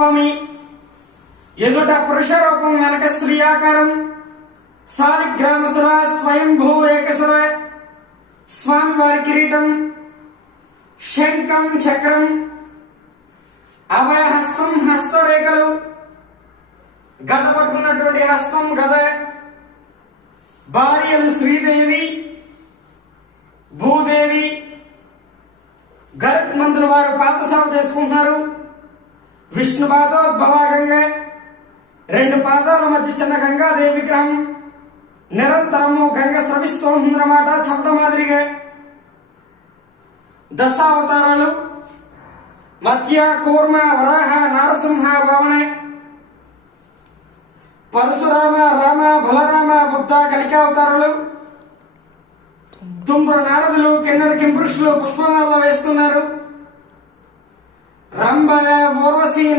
స్వామి ఎదుట పురుష రూపం వెనక స్త్రీ ఆకారం సాలిగ్రామసుర స్వయంభూ ఏకసుర స్వామి వారి కిరీటం శంఖం చక్రం అభయహస్తం హస్తరేఖలు గద పట్టుకున్నటువంటి హస్తం గద భార్యలు శ్రీదేవి భూదేవి గరుత్ మంత్రుల వారు పాదసేవ చేసుకుంటున్నారు. విష్ణు పాదోద్భవాగంగా 2 పాదాల మధ్య చిన్న గంగాదేవి విగ్రహం నిరంతరము గంగ స్రవిస్తూ ఉంటుందన్నమాట. శబ్ద మాదిరిగా దశావతారాలు మత్య కూర్మ వరాహ నారసింహ భావన పరశురామ రామ బలరామ బుద్ధ కలికావతారాలు తుంబ్ర నారదులు కిన్నర కింపురుషులు పుష్పమాల వేస్తున్నారు. రంభ ఊర్వశి